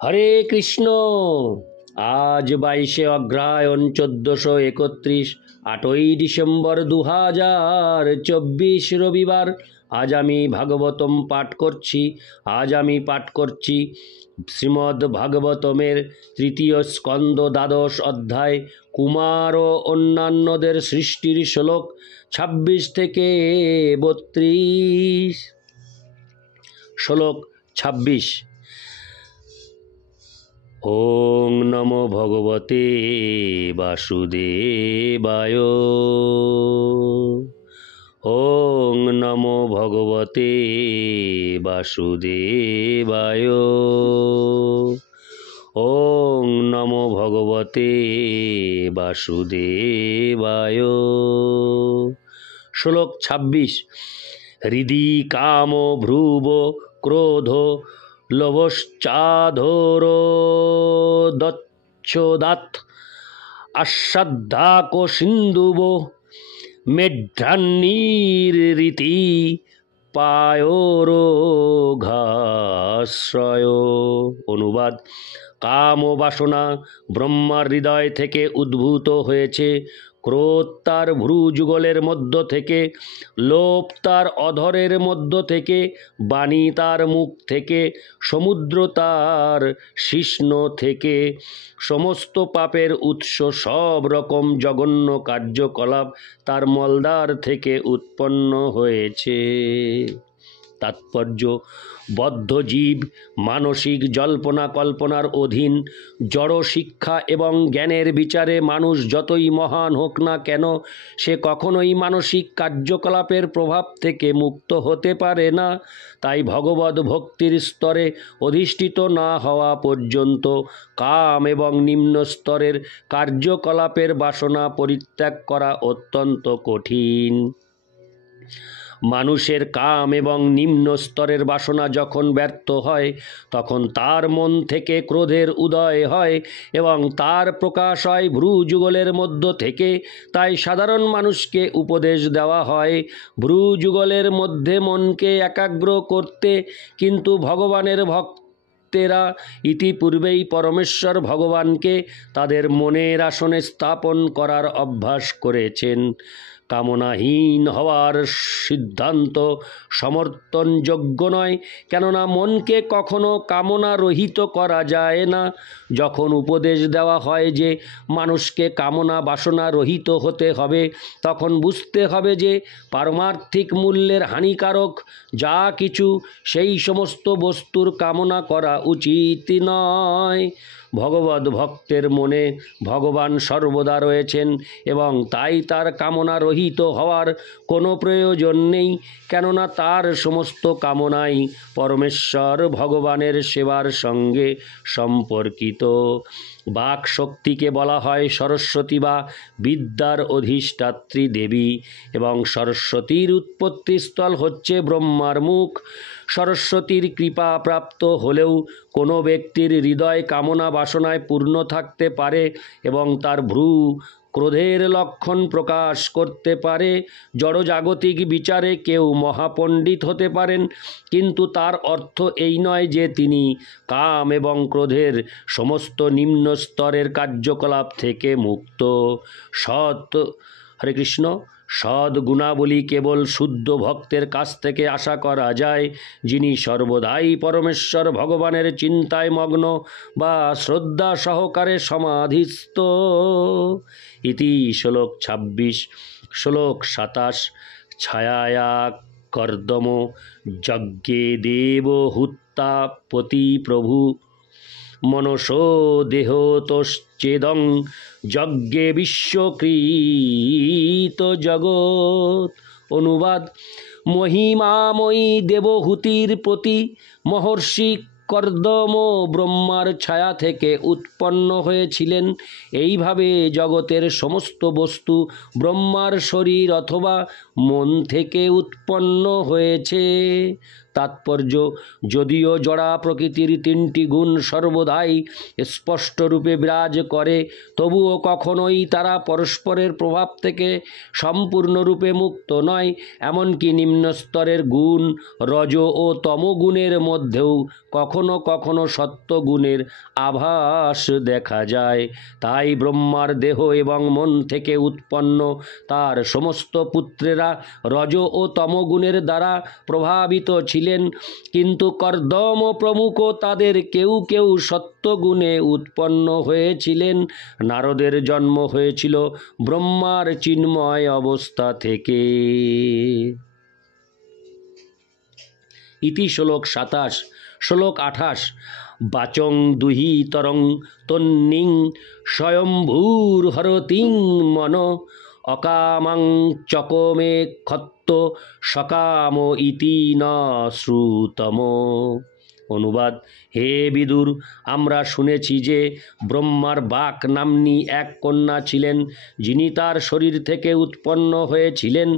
হরে কৃষ্ণ। আজ 22শে অগ্রহায়ণ 1431, 8ই ডিসেম্বর 2024 রবিবার। আজ আমি ভাগবতম পাঠ করছি। শ্রীমদ্ ভাগবতমের তৃতীয় স্কন্দ 12 অধ্যায় কুমার ও অন্যান্যদের সৃষ্টির শ্লোক 26 থেকে 32। শ্লোক 26। ওং নমো ভগবতে বাসুদেবায়। ওং নমো ভগবতে বাসুদেবায়। ওং নমো ভগবতে বাসুদেবায়। শ্লোক 26। হৃদি কাম ভ্রুব ক্রোধ লোভশ্চাধোরোদচ্ছোদাৎ আশ্রদ্ধাক সিন্ধুব মেঢ্রান্নিরীতি পায়োরঘাশ্রয়। অনুবাদ: কাম ও বাসনা ব্রহ্মার হৃদয় থেকে উদ্ভূত হয়েছে, ক্রোধ তার ভ্রুযুগলের মধ্য থেকে, লোভ তার অধরের মধ্য থেকে, বাণী তার মুখ থেকে, সমুদ্র তার শিশ্ন থেকে, সমস্ত পাপের উৎস সব রকম জঘন্য কার্যকলাপ তার মলদ্বার থেকে উৎপন্ন হয়েছে। তাৎপর্য: বদ্ধ জীব মানসিক জল্পনা কল্পনার অধীন। জড় শিক্ষা এবং জ্ঞানের বিচারে মানুষ যতই মহান হোক না কেন, সে কখনোই মানসিক কার্যকলাপের প্রভাব থেকে মুক্ত হতে পারে না। তাই ভগবদ ভক্তির স্তরে অধিষ্ঠিত না হওয়া পর্যন্ত কাম এবং নিম্ন স্তরের কার্যকলাপের বাসনা পরিত্যাগ করা অত্যন্ত কঠিন। মানুষের কাম এবং নিম্ন স্তরের বাসনা যখন ব্যর্থ হয়, তখন তার মন থেকে ক্রোধের উদয় হয় এবং তার প্রকাশ হয় ভ্রুযুগলের মধ্য থেকে। তাই সাধারণ মানুষকে উপদেশ দেওয়া হয় ভ্রুযুগলের মধ্যে মনকে একাগ্র করতে, কিন্তু ভগবানের ভক্তেরা ইতিপূর্বেই পরমেশ্বর ভগবানকে তাদের মনের আসনে স্থাপন করার অভ্যাস করেছেন। কামনাহীন হওয়ার সিদ্ধান্ত সমর্থনযোগ্য নয়, কেননা মনকে কখনো কামনা রহিত করা যায় না। যখন উপদেশ দেওয়া হয় যে মানুষকে কামনা বাসনা রহিত হতে হবে, তখন বুঝতে হবে যে পারমার্থিক মূল্যের হানিকারক যা কিছু, সেই সমস্ত বস্তুর কামনা করা উচিত নয়। ভগবদ ভক্তের মনে ভগবান সর্বদা রয়েছেন এবং তাই তার কামনা রহিত হওয়ার কোনো প্রয়োজন নেই, কেননা তার সমস্ত কামনাই পরমেশ্বর ভগবানের সেবার সঙ্গে সম্পর্কিত। বাক শক্তিকে বলা হয় সরস্বতী বা বিদ্যার অধিষ্ঠাত্রী দেবী, এবং সরস্বতীর উৎপত্তিস্থল হচ্ছে ব্রহ্মার মুখ। সরস্বতীর কৃপা প্রাপ্ত হলেও কোনো ব্যক্তির হৃদয় কামনা বাসনায় পূর্ণ থাকতে পারে এবং তার ভ্রু ক্রোধের লক্ষণ প্রকাশ করতে পারে। জড়জাগতিক বিচারে কেউ মহাপণ্ডিত হতে পারেন, কিন্তু তার অর্থ এই নয় যে তিনি কাম এবং ক্রোধের সমস্ত নিম্ন স্তরের কার্যকলাপ থেকে মুক্ত। হরে কৃষ্ণ। সৎ গুণাবলী কেবল শুদ্ধ ভক্তের কাছ থেকে আশা করা যায়, যিনি সর্বদাই পরমেশ্বর ভগবানের চিন্তায় মগ্ন বা শ্রদ্ধা সহকারে সমাধিস্থ। ইতি শ্লোক 26। শ্লোক 27। ছায়ায়া কর্দম যজ্ঞে দেবহূতা পতি প্রভু মনসো দেহতশ্চেদং যজ্ঞে বিশ্বকৃত জগৎ। অনুবাদ: মহিমাময়ী দেবহূতির প্রতি মহর্ষি কর্দম ব্রহ্মার ছায়া থেকে উৎপন্ন হয়েছিলেন। এইভাবে জগতের সমস্ত বস্তু ব্রহ্মার শরীর অথবা মন থেকে উৎপন্ন হয়েছে। তাৎপর্য, যদিও জড়া প্রকৃতির তিনটি গুণ সর্বদাই স্পষ্টরূপে বিরাজ করে, তবুও কখনোই তারা পরস্পরের প্রভাব থেকে সম্পূর্ণরূপে মুক্ত নয়। এমনকি নিম্ন স্তরের গুণ রজ ও তমগুণের মধ্যেও কখনো কখনো সত্ত্বগুণের আভাস দেখা যায়। তাই ব্রহ্মার দেহ এবং মন থেকে উৎপন্ন তার সমস্ত পুত্রেরা রজ ও তমগুণের দ্বারা প্রভাবিত ছিলেন, কিন্তু কর্দম প্রমুখ তাদের কেউ কেউ সত্ত্বগুণে উৎপন্ন হয়েছিলেন। নারদের জন্ম হয়েছিল ব্রহ্মার চিন্ময় অবস্থা থেকে। ইতি শ্লোক 27। শ্লোক 28। বাচং দুহিতরং তন্নিং স্বয়ম্ভূর্হরতিং মন অকামাং চকমে ক্ষত্ত সকাম ইতি ন শ্রুতম। অনুবাদ: হে বিদুর, আমরা শুনেছি যে ব্রহ্মার বাক নাম্নী এক কন্যা ছিলেন, যিনি তার শরীর থেকে উৎপন্ন হয়েছিলেন।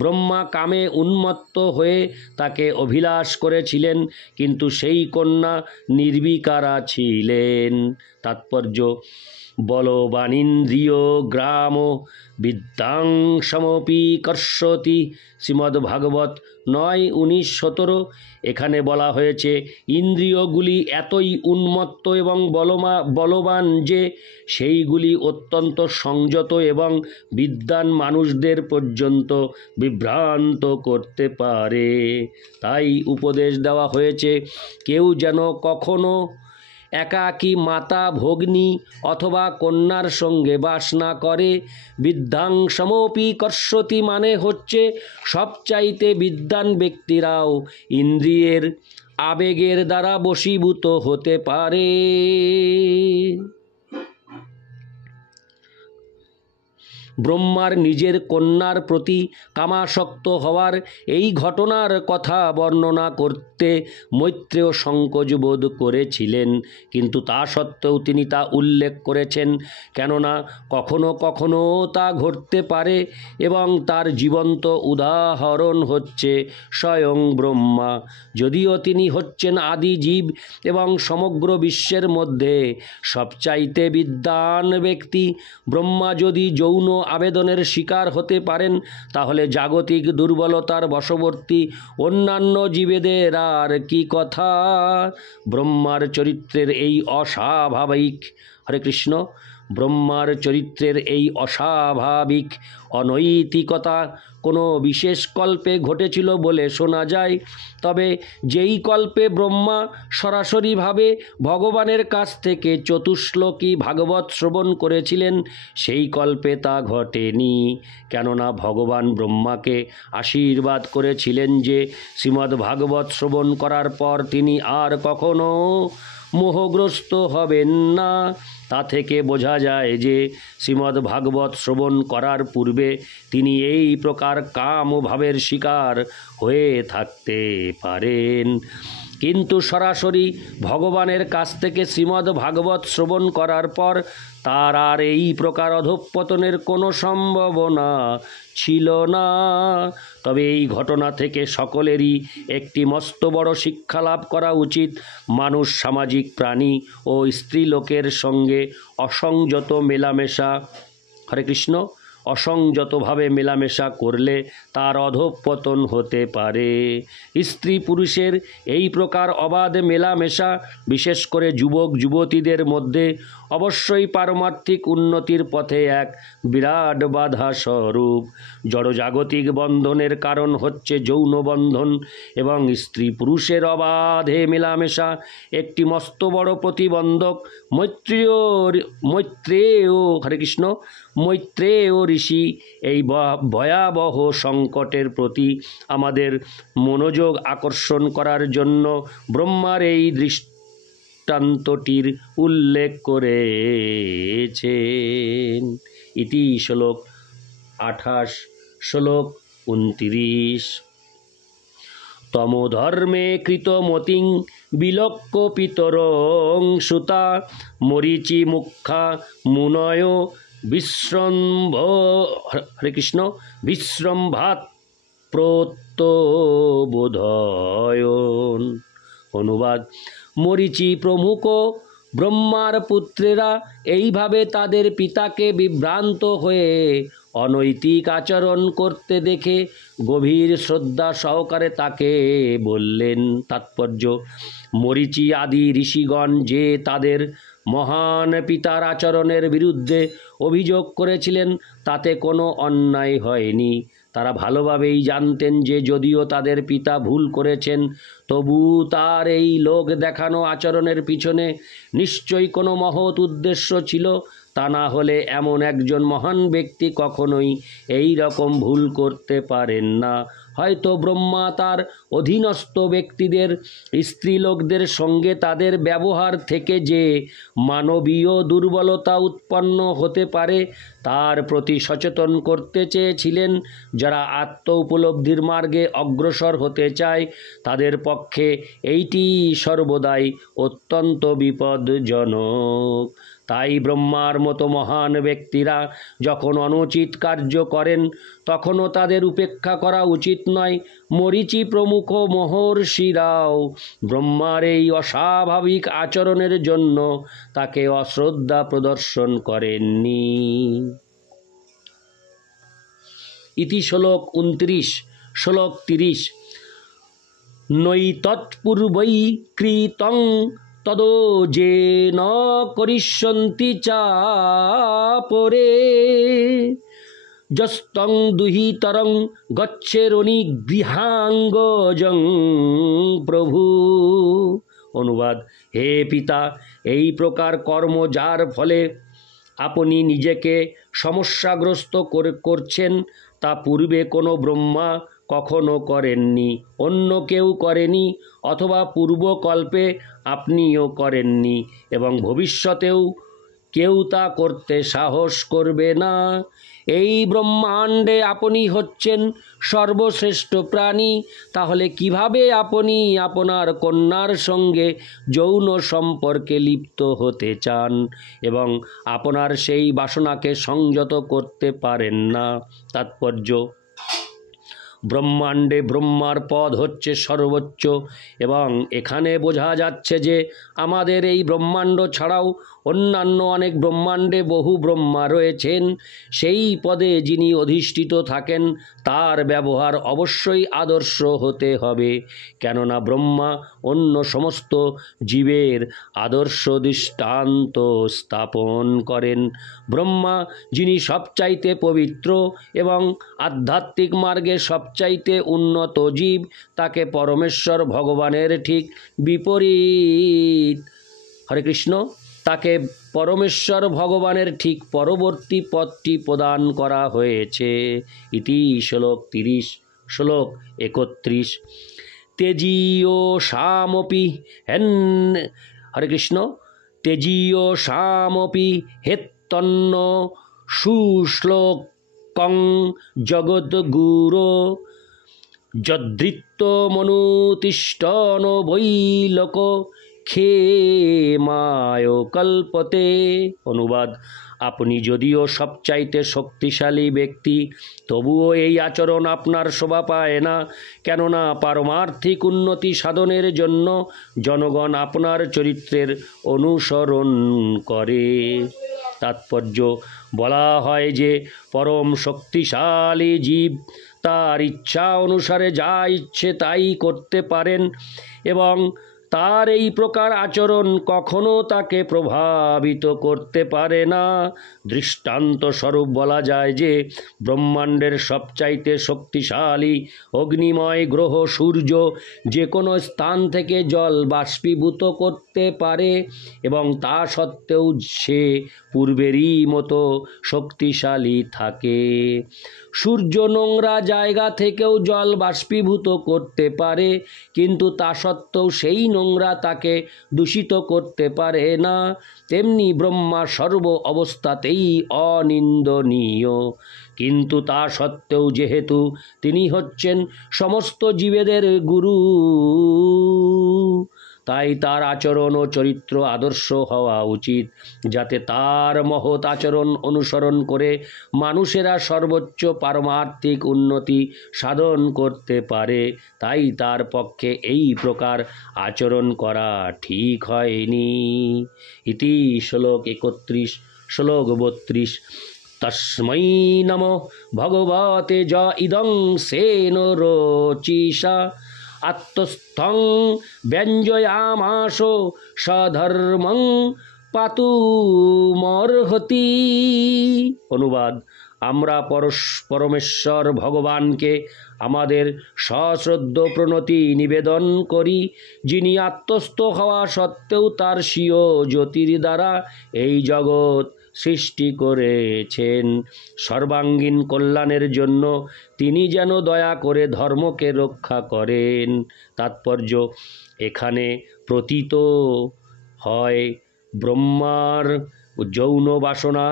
ব্রহ্মা কামে উন্মত্ত হয়ে তাকে অভিলাষ করেছিলেন, কিন্তু সেই কন্যা নির্বিকারা ছিলেন। তাৎপর্য: বলবানিন্দ্রিয় গ্রাম বিদ্যাং সমপি কর্ষতি। শ্রীমদ্ভাগবত 9:19-17। এখানে বলা হয়েছে, ইন্দ্রিয়গুলি এতই উন্মত্ত এবং বলবান যে সেইগুলি অত্যন্ত সংযত এবং বিদ্বান মানুষদের পর্যন্ত বিভ্রান্ত করতে পারে। তাই উপদেশ দেওয়া হয়েছে, কেউ যেন কখনো একাকী মাতা, ভগ্নী অথবা কন্যার সঙ্গে বাস না করে। বিদ্যাং সমপি কর্ষতি মানে হচ্ছে সবচাইতে বিদ্বান ব্যক্তিরাও ইন্দ্রিয়ের আবেগের দ্বারা বশীভূত হতে পারে। ব্রহ্মার নিজের কন্যার প্রতি কামাসক্ত হওয়ার এই ঘটনার কথা বর্ণনা করতে মৈত্রেয় সংকোচ বোধ করেছিলেন, কিন্তু তা সত্ত্বেও তিনি তা উল্লেখ করেছেন, কেননা কখনো কখনো তা ঘটতে পারে এবং তার জীবন্ত উদাহরণ হচ্ছে স্বয়ং ব্রহ্মা। যদিও তিনি হচ্ছেন আদি জীব এবং সমগ্র বিশ্বের মধ্যে সবচাইতে বিদ্বান ব্যক্তি, ব্রহ্মা যদি যৌন আবেদনের শিকার হতে পারেন, তাহলে জাগতিক দুর্বলতার বশবর্তী অন্যান্য জীবেদের আর কি কথা। ব্রহ্মার চরিত্রের এই অস্বাভাবিক হরে কৃষ্ণ ব্রহ্মার চরিত্রের এই অস্বাভাবিক অনৈতিকতা কোনো বিশেষ কল্পে ঘটেছিল বলে শোনা যায়। তবে যেই কল্পে ব্রহ্মা সরাসরিভাবে ভগবানের কাছ থেকে চতুশ্লোকী ভাগবত শ্রবণ করেছিলেন, সেই কল্পে তা ঘটেনি। কেননা ভগবান ব্রহ্মাকে আশীর্বাদ করেছিলেন যে শ্রীমদ্ ভাগবত শ্রবণ করার পর তিনি আর কখনো মোহগ্রস্ত হবেন না। তা থেকে বোঝা যায় যে শ্রীমদ্ ভাগবত শ্রবণ করার পূর্বে তিনি এই প্রকার কাম ও ভাবের শিকার হয়ে থাকতে পারেন, কিন্তু সরাসরি ভগবানের কাছ থেকে শ্রীমদ্ ভাগবত শ্রবণ করার পর তার আর এই প্রকার অধঃপতনের কোনো সম্ভাবনা ছিল না। তবে এই ঘটনা থেকে সকলেরই একটি মস্ত বড় শিক্ষা লাভ করা উচিত। মানুষ সামাজিক প্রাণী ও স্ত্রীলোকের সঙ্গে অসংযত মেলামেশা হরে কৃষ্ণ অসংযতভাবে মেলামেশা করলে তার অধঃপতন হতে পারে। স্ত্রী পুরুষের এই প্রকার অবাধ মেলামেশা বিশেষ করে যুবক যুবতীদের মধ্যে অবশ্যই পারমার্থিক উন্নতির পথে এক বিরাট বাধা স্বরূপ। জড়জাগতিক বন্ধনের কারণ হচ্ছে যৌন বন্ধন এবং স্ত্রী পুরুষের অবাধে মেলামেশা একটি মস্ত বড় প্রতিবন্ধক। মৈত্রেয় হরে কৃষ্ণ মৈত্রেয় ঋষি এই ভয়াবহ সংকটের প্রতি আমাদের মনোযোগ আকর্ষণ করার জন্য ব্রহ্মার এই দৃষ্টান্তটির উল্লেখ করেছেন। ইতি শ্লোক 28। শ্লোক 29। তমোধর্মে কৃতমতিং বিলক্ষ পিতরং সুতা মরীচি মুখা মুনয় বিশ্রম্ভ হরে কৃষ্ণ বিশ্রম্ভাত তত্ত্ববোধয়ন। অনুবাদ: মরীচি প্রমুখ ব্রহ্মার পুত্রেরা এইভাবে তাদের পিতাকে বিভ্রান্ত হয়ে অনৈতিক আচরণ করতে দেখে গভীর শ্রদ্ধা সহকারে তাকে বললেন। তাৎপর্য: মরীচি আদি ঋষিগণ যে তাদের মহান পিতার আচরণের বিরুদ্ধে অভিযোগ করেছিলেন তাতে কোনো অন্যায় হয়নি। তারা ভালোভাবেই জানতেন যে যদিও তাদের পিতা ভুল করেছেন, তবু তার এই লোক দেখানো আচরণের পিছনে নিশ্চয়ই কোনো মহৎ উদ্দেশ্য ছিল। তা না হলে এমন একজন মহান ব্যক্তি কখনোই এই রকম ভুল করতে পারেন না। হয়তো ব্রহ্মা তার অধীনস্থ ব্যক্তিদের স্ত্রীলোকদের সঙ্গে তাদের ব্যবহার থেকে যে মানবীয় দুর্বলতা উৎপন্ন হতে পারে তার প্রতি সচেতন করতে চেয়েছিলেন। যারা আত্ম উপলব্ধির মার্গে অগ্রসর হতে চায় তাদের পক্ষে এইটি সর্বদাই অত্যন্ত বিপজ্জনক। তাই ব্রহ্মার মতো মহান ব্যক্তিরা যখন অনুচিত কার্য করেন তখনও তাদের উপেক্ষা করা উচিত নয়। মরীচি প্রমুখ মহর্ষিরাও ব্রহ্মার এই অস্বাভাবিক আচরণের জন্য তাকে অশ্রদ্ধা প্রদর্শন করেননি। ইতি শ্লোক 29। শ্লোক 30। নৈতৎপূর্বৈ কৃতং তদো যে ন করিষ্যন্তি চাপরে যস্তং দুহিতরং গচ্ছেরনিগৃহাঙ্গজং প্রভু। অনুবাদ: হে পিতা, এই প্রকার কর্ম যার ফলে আপনি নিজেকে সমস্যাগ্রস্ত করছেন তা পূর্বে কোনো ব্রহ্মা কখনো করেননি, অন্য কেউ করেনি, অথবা পূর্বকল্পে আপনিও করেননি এবং ভবিষ্যতেও কেউ তা করতে সাহস করবে না। এই ব্রহ্মাণ্ডে আপনি হচ্ছেন সর্বশ্রেষ্ঠ প্রাণী, তাহলে কিভাবে আপনি আপনার কন্যার সঙ্গে যৌন সম্পর্কে লিপ্ত হতে চান এবং আপনার সেই বাসনাকে সংযত করতে পারেন না? তাৎপর্য: ব্রহ্মাণ্ডে ব্রহ্মার পদ হচ্ছে সর্বোচ্চ এবং এখানে বোঝা যাচ্ছে যে আমাদের এই ব্রহ্মাণ্ড ছাড়াও অন্যান্য অনেক ব্রহ্মাণ্ডে বহু ব্রহ্মা রয়েছেন। সেই পদে যিনি অধিষ্ঠিত থাকেন তার ব্যবহার অবশ্যই আদর্শ হতে হবে, কেননা ব্রহ্মা অন্য সমস্ত জীবের আদর্শ দৃষ্টান্ত স্থাপন করেন। ব্রহ্মা যিনি সবচাইতে পবিত্র এবং আধ্যাত্মিক মার্গে সবচাইতে উন্নত জীব, তাকে পরমেশ্বর ভগবানের ঠিক বিপরীত হরে কৃষ্ণ তাকে পরমেশ্বর ভগবানের ঠিক পরবর্তী পদটি প্রদান করা হয়েছে। ইতি শ্লোক 30। শ্লোক 31। তেজীয় সামপি হেন হরে কৃষ্ণ তেজীয় সামপি হেত্তন্ন সুশ্লোকং জগদ্গুরো যদৃত্ত মনুতিষ্ঠন বৈলোক ক্ষেমায় কল্পতে। অনুবাদ: আপনি যদিও সবচাইতে শক্তিশালী ব্যক্তি, তবুও এই আচরণ আপনার শোভা পায় না, কেননা পারমার্থিক উন্নতি সাধনের জন্য জনগণ আপনার চরিত্রের অনুসরণ করে। তাৎপর্য: বলা হয় যে পরম শক্তিশালী জীব তার ইচ্ছা অনুসারে যা ইচ্ছে তাই করতে পারেন এবং তার এই প্রকার আচরণ কখনো তাকে প্রভাবিত করতে পারে না। দৃষ্টান্ত স্বরূপ বলা যায় যে ব্রহ্মাণ্ডের সবচাইতে শক্তিশালী অগ্নিময় গ্রহ সূর্য যে কোনো স্থান থেকে জল বাষ্পীভূত করতে পারে এবং তা সত্ত্বেও সে পূর্বেরই মতো শক্তিশালী থাকে। সূর্য নোংরা জায়গা থেকেও জল বাষ্পীভূত করতে পারে, কিন্তু তা সত্ত্বেও সেই নোংরা তাকে দূষিত করতে পারে না। তেমনি ব্রহ্মা সর্ব অবস্থাতেই অনিন্দনীয়, কিন্তু তা সত্ত্বেও যেহেতু তিনি হচ্ছেন সমস্ত জীবেদের গুরু, তাই তার আচরণ ও চরিত্র আদর্শ হওয়া উচিত, যাতে তার মহৎ আচরণ অনুসরণ করে মানুষেরা সর্বোচ্চ পারমার্থিক উন্নতি সাধন করতে পারে। তাই তার পক্ষে এই প্রকার আচরণ করা ঠিক হয়নি। ইতি শ্লোক 31। শ্লোক 32। তস্मै নমো ভগবতে য ইদং সেন রোচিষা আত্মস্থং ব্যঞ্জয়ামাস সধর্মং পাতুমর্হতি। অনুবাদ: আমরা পরমেশ্বর ভগবানকে আমাদের সশ্রদ্ধ প্রণতি নিবেদন করি, যিনি আত্মস্থ হওয়া সত্ত্বেও তার স্বীয় জ্যোতির দ্বারা এই জগৎ সৃষ্টি করেছেন। সর্বাঙ্গীন কল্যাণের জন্য তিনি যেন দয়া করে ধর্মকে রক্ষা করেন। তাৎপর্য: এখানে প্রতীত হয় ব্রহ্মার যৌন বাসনা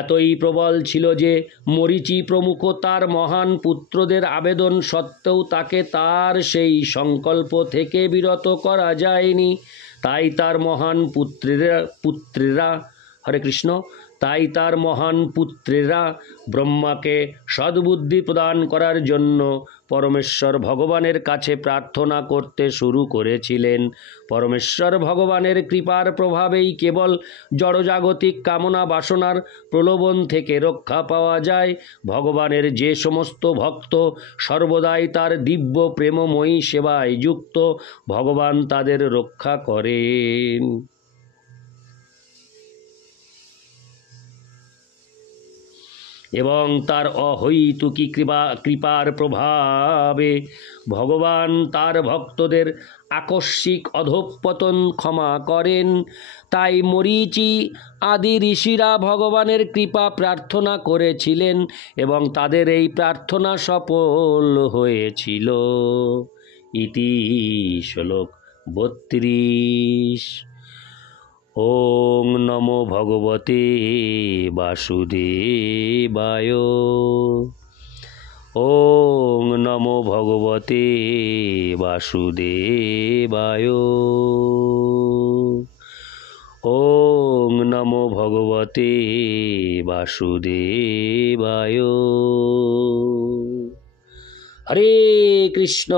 এতই প্রবল ছিল যে মরীচি প্রমুখ তার মহান পুত্রদের আবেদন সত্ত্বেও তাকে তার সেই সংকল্প থেকে বিরত করা যায়নি। তাই তার মহান পুত্রেরা হরে কৃষ্ণ তাই তার মহান পুত্রেরা ব্রহ্মাকে সদ্বুদ্ধি প্রদান করার জন্য পরমেশ্বর ভগবানের কাছে প্রার্থনা করতে শুরু করেছিলেন। পরমেশ্বর ভগবানের কৃপার প্রভাবেই কেবল জড়জাগতিক কামনা বাসনার প্রলোভন থেকে রক্ষা পাওয়া যায়। ভগবানের যে সমস্ত ভক্ত সর্বদাই তার দিব্য প্রেমময়ী সেবায় যুক্ত, ভগবান তাদের রক্ষা করেন। এবং তার অহৈতুকী কৃপার প্রভাবে ভগবান তার ভক্তদের আকস্মিক অধঃপতন ক্ষমা করেন। তাই মরীচি আদি ঋষিরা ভগবানের কৃপা প্রার্থনা করেছিলেন এবং তাদের এই প্রার্থনা সফল হয়েছিল। ইতি শ্লোক 32। ওং নমো ভগবতে বাসুদেবায়। ওং নমো ভগবতে বাসুদেবায়। ওং নমো ভগবতে বাসুদেবায়। হরে কৃষ্ণ।